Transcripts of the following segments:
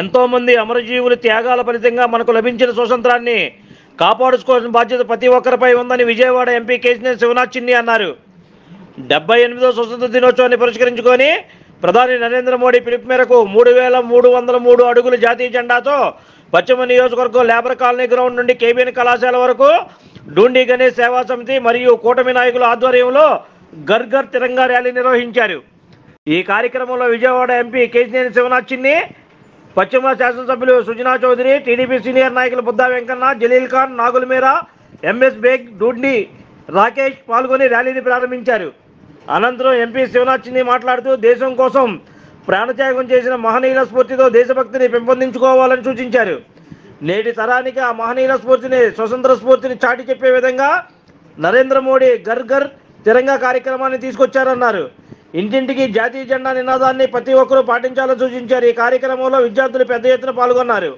ఎంతోమంది అమరజీవుల త్యాగాల ఫలితంగా మనకు లభించిన స్వాతంత్రాన్ని కాపాడుకోవాల్సిన బాధ్యత ప్రతి ఒక్కరిపై ఉందని విజయవాడ ఎంపీ కేశినేని శివనాథ్ చిన్ని అన్నారు. 78వ స్వతంత్ర దినోత్సవాన్ని పురస్కరించుకొని ప్రధాని నరేంద్ర మోడీ పిలుపు మేరకు 3303 అడుగుల జాతీయ జెండాతో పశ్చిమ నియోజకవర్గం లేబర్ కాలనీ గ్రౌండ్ నుండి కేబీఎన్ కళాశాల వరకు డూండి గణేష్ సేవా సమితి మరియు కూటమి నాయకుల ఆధ్వర్యంలో ఘర్ ఘర్ తిరంగా ర్యాలీ నిర్వహించారు. ఈ కార్యక్రమంలో విజయవాడ ఎంపీ కేశినేని శివనాథ్ చిన్ని, పశ్చిమ శాసనసభ్యులు సుజనా చౌదరి, టీడీపీ సీనియర్ నాయకులు బుద్దా వెంకన్న, జలీల్ ఖాన్, నాగుల్ మీరా, ఎంఎస్ బేగ్, డూండి రాకేష్ పాల్గొని ర్యాలీని ప్రారంభించారు. అనంతరం ఎంపీ శివనాథ్ చిన్ని మాట్లాడుతూ దేశం కోసం ప్రాణత్యాగం చేసిన మహనీయుల స్ఫూర్తితో దేశభక్తిని పెంపొందించుకోవాలని సూచించారు. నేటి తరానికి ఆ మహనీయుల స్ఫూర్తిని, స్వతంత్ర స్ఫూర్తిని చాటి చెప్పే విధంగా నరేంద్ర మోడీ ఘర్ ఘర్ తిరంగా కార్యక్రమాన్ని తీసుకొచ్చారన్నారు. ఇంటింటికి జాతీయ జెండా నినాదాన్ని ప్రతి ఒక్కరూ పాటించాలని సూచించారు. ఈ కార్యక్రమంలో విద్యార్థులు పెద్ద ఎత్తున పాల్గొన్నారు.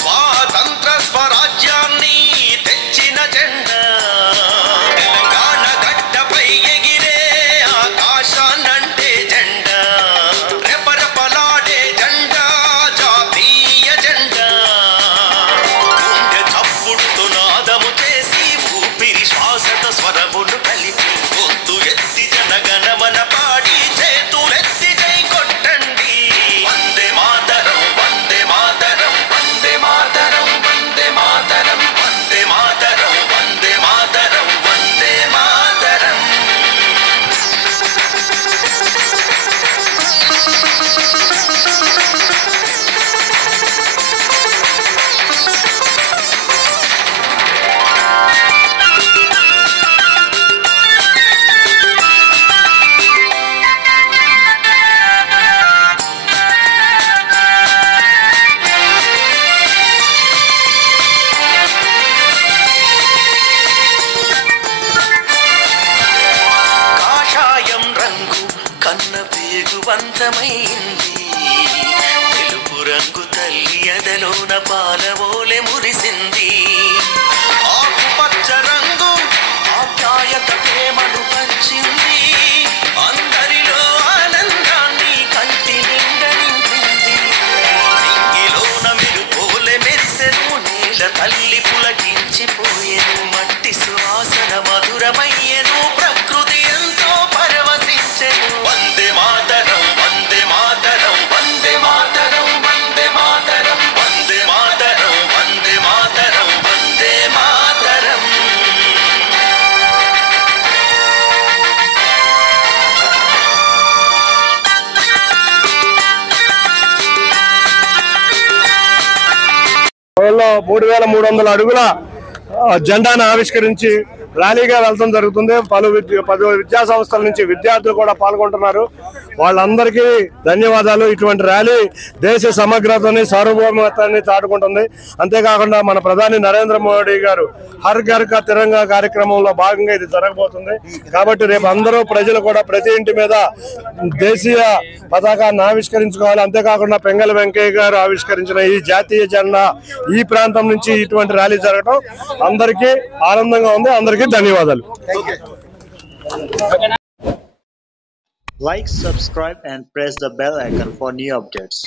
స్వాతంత్ర స్వరాజ్యాన్ని తెచ్చిన జెండా తెలంగాణ గడ్డపై ఎగిరే ఆకాశాన్నంటే జెండా, రెపరెపలాడే జెండా జాతీయ జెండా. గుండె చప్పుడుతో నాదము చేసి ఊపిరి శ్వాసత స్వరములు కలిపి గొంతు ఎత్తి జనగణమన పాడి చేతులెత్తి జై కొట్టండి. వందే మాతరం, వందే మాతరం, వందే మాతరం, వందే మాతరం, వందే మాతరం, వందే మాతరం, వందే మాతరం. కాషాయం రంగు కన్న వేగువంతమైంది, తెలుపు రంగు తల్లి ఎదలోన పాలవోలె మురిసింది. ఆకుపచ్చ రంగు ఆప్యాయత ప్రేమను పంచింది, అందరిలో ఆనందాన్ని కంటి నిండా నింపింది. నింగిలోన మెరుపోలె మెరిసెను, నేల తల్లి పులకించిపోయెను, మట్టి సువాసన మధురమయ్యెను, ప్రకృతి ఎంతో పరవశించెను. వందే మాతరం, వందే మాతరం, వందే మాతరం, వందే మాతరం, వందే మాతరం, వందే మాతరం, వందే మాతరం. లో 3300 అడుగుల జెండాను ఆవిష్కరించి ర్యాలీగా వెళ్తాం జరుగుతుంది. పలు విద్యా సంస్థల నుంచి విద్యార్థులు కూడా పాల్గొంటున్నారు. వాళ్ళందరికీ ధన్యవాదాలు. ఇటువంటి ర్యాలీ దేశ సమగ్రతని, సార్వభౌమత్వాన్ని చాటుకుంటుంది. అంతేకాకుండా మన ప్రధాని నరేంద్ర మోడీ గారు హర్ ఘర్ కా తిరంగా కార్యక్రమంలో భాగంగా ఇది జరగబోతుంది. కాబట్టి రేపు అందరూ ప్రజలు కూడా ప్రతి ఇంటి మీద దేశీయ పతాకాన్ని ఆవిష్కరించుకోవాలి. అంతేకాకుండా పెంగళ వెంకయ్య గారు ఆవిష్కరించిన ఈ జాతీయ జెండా ఈ ప్రాంతం నుంచి ఇటువంటి ర్యాలీ జరగడం అందరికీ ఆనందంగా ఉంది. అందరికీ ధన్యవాదాలు. Like, subscribe and press the bell icon for new updates.